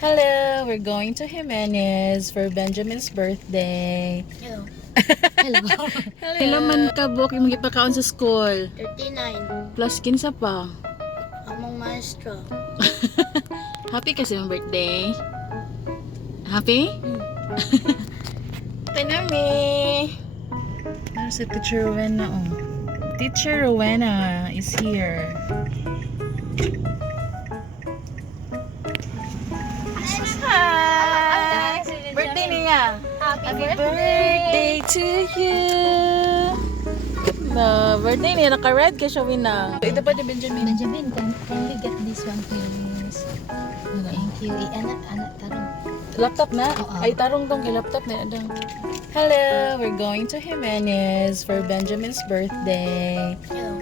Hello, we're going to Jimenez for Benjamin's birthday. Hello. Hello. Hello. Ilan man ka book yung magipakaon sa school? 39. Plus kinsa pa. Among maestro. Happy kasi yung birthday. Happy? Tanami. Ano si Teacher Rowena? Oh. Teacher Rowena is here. Hi! Birthday niya. Happy birthday to you. The birthday niya, naka-red ka siya, Wina. Ito pa ni Benjamin. Benjamin, can we get this one please? Thank you. Anak, tarong. Laptop na? Oo. Ay, tarong tong kay laptop na. Hello, we're going to Jimenez for Benjamin's birthday. Hello.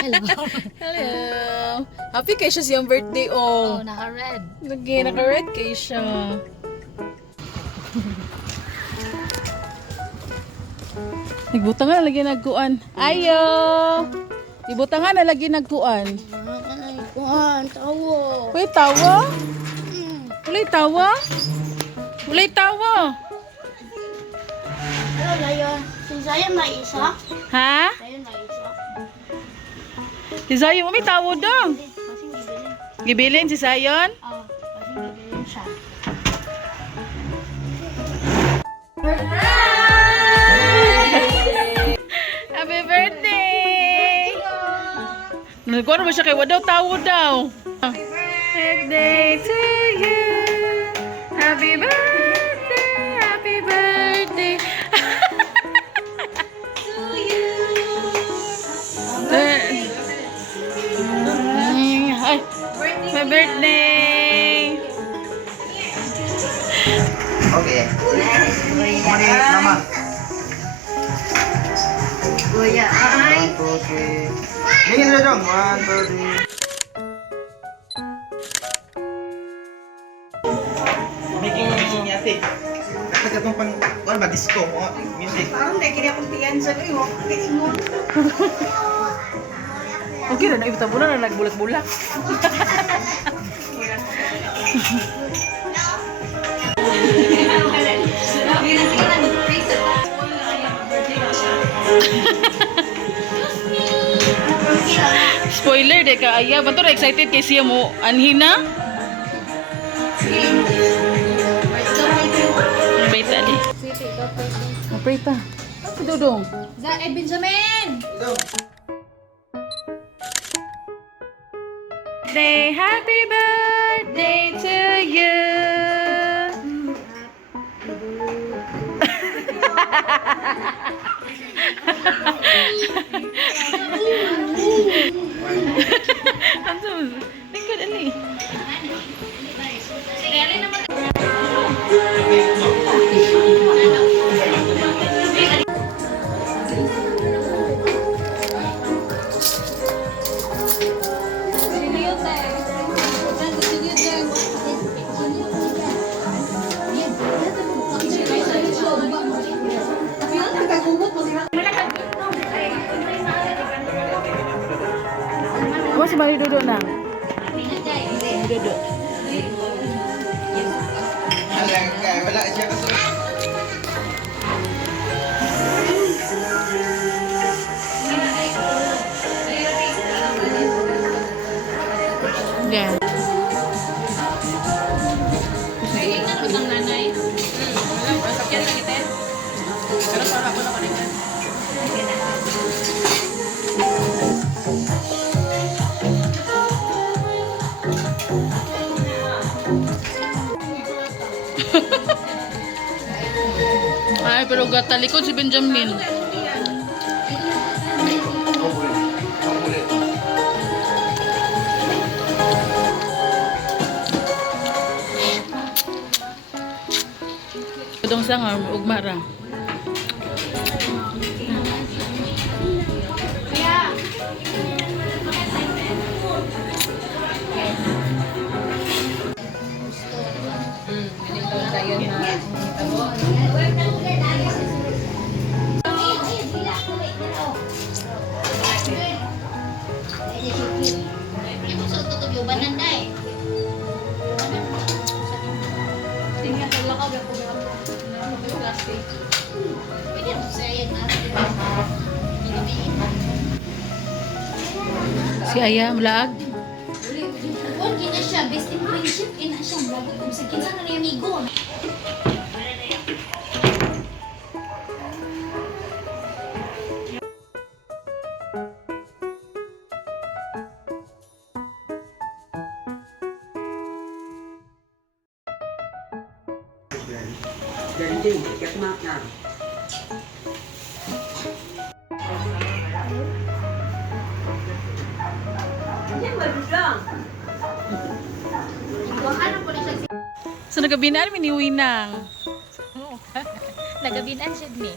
Hello. Hello. Happy kay siya siyang birthday, Oh, oh. naka-red. Naka-red kay siya. Nagbutang nga na lagi nagkuan. Ayo! Ibutang nga na lagi nagkuan. Kuhan, tawo. Uy, tawa? Ulay tawa? Ulay tawa? Hello, Layon. Si Zayan may isa? Ha? Zayan may isa? Si Zion, may tawo daw. Kasing gibilin. Gibilin si Zion? Kasing gibilin siya. Happy birthday! Nagkuhan ba siya kay Wadaw? Tawo daw. Happy birthday to you. Happy birthday. Happy birthday. To you. Ay, my birthday. Okay. Mari, mama. Kuya, ay. 1, 2, 3. Ningin na dong. 1, 2, 3. Making music niya, ate. Katagat mo pang, ano ba, disco? Music. Parang na kini akong tiyan sa iyo. Kaingon. Okay na, naibita mo na nagbulak-bulak. Spoiler de ka aya, bato ra excited kay siya mo anhina. Prita di. Prita. Apa dudong? Benjamin! Happy birthday to you. Antum, tinggal ini. Kamu si Mari duduk na. Duduk. Wala siya kasunod. Yan. Ay, pero gatalikod si Benjamin. Udong sangar, ugmara. Ito sa tutubo bananday. Lakaw ako ng plastic. Pwede mo sa yan natin. Si Ayam lag. Kung kina siya, best in friendship, ina siya. Bago kung sa kinsa na ni amigo. Ganding, ikat na na. Yan, malus lang. Kung ano po na siya So nagabinaan mi ni Winang. nagabinan siya ni.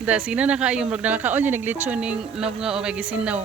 Da sina na kayo murag nakakaon yung naglitsyon ning love nga o kay gisinaw.